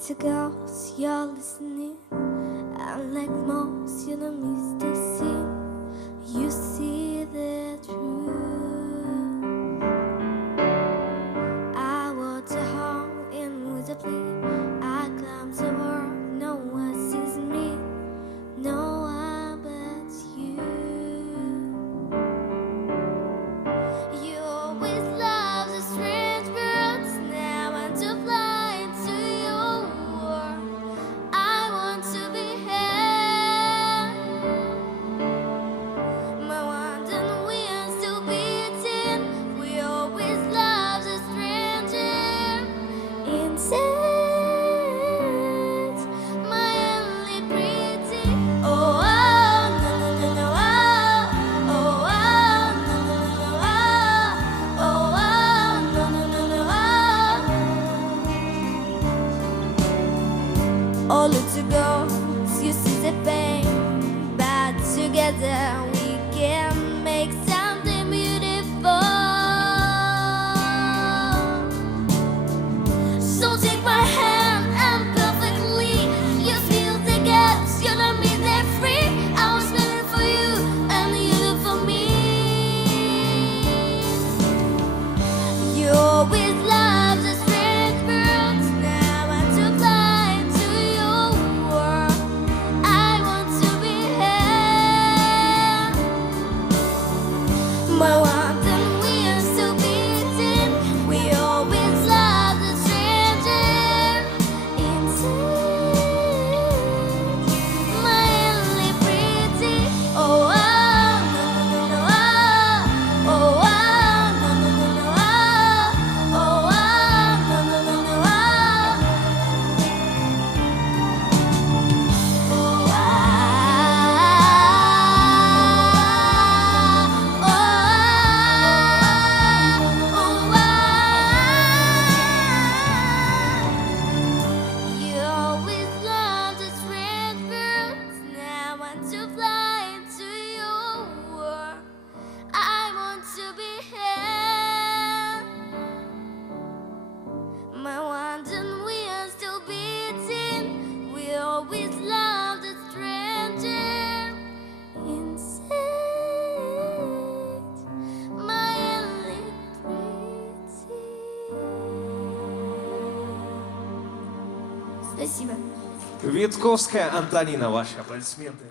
little girls, you're listening. And like most, you don't miss the scene. You see the truth. I walked home invisibly. I climbed the world, no one sees me. No one but you. You always love the strange birds. Now I want to fly into your world. I want to be here. My wandering wings still beating. We always love the stranger. Inside, my only pretty. Oh, oh, no, no, no, no, oh, oh, no, no, no, no, oh, oh, no, no, no, no, oh. Oh, little girls, you see the pain, but together we can make something beautiful. So take my hand and perfectly you fill the gaps. You let me there free. I was meant for you and you for me. You always love the strange birds. Now I want to fly into your world. I want to be here. My wandering wings still beating. We always love the stranger. Inside, my only pretty. Oh, oh, no, no, no, no, oh, oh, no, no, no, no, oh, oh, no, no, no, no, You always love the strange birds. Now I want to fly into your world. I want to be here. My wandering wheels still beating. We always love the stranger. Inside, my only pretty. Спасибо. Витковская Антонина, ваши аплодисменты.